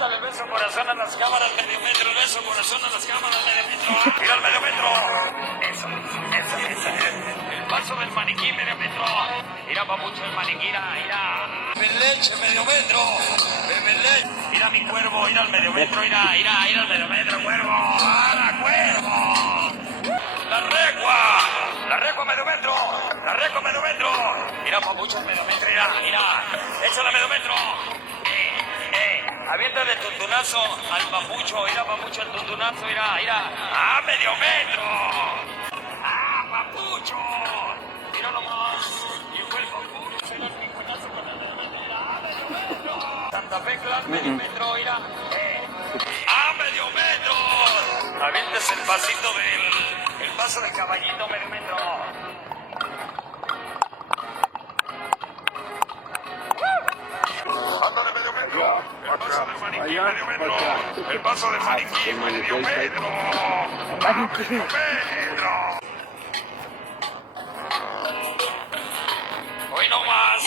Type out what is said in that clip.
Quítale el beso corazón a las cámaras, medio metro, el beso corazón a las cámaras, medio metro. Mira el medio metro. Eso. El paso del maniquí, medio metro. Mira, papucho, el maniquí, mira. Leche, medio metro. Leche. Mira mi cuervo, mira el medio metro, mira el medio metro, cuervo. ¡Hala, cuervo! La recua medio metro. Mira, papucho, el medio metro, mira. Échale medio metro. Aviéntale el tuntunazo al papucho, mira papucho el tuntunazo, mira. ¡Ah, medio metro! ¡Ah, papucho! Mira nomás, llegó el papucho, mira el piconazo con el medio metro, ¡ah, medio metro! Santa Fe Clan, medio metro, mira. ¡Ah, medio metro! Avientes el pasito el paso del caballito, medio metro. Ándale, medio metro. El paso del maniquí, medio metro. El paso del maniquí, medio metro. Medio metro. Hoy no más.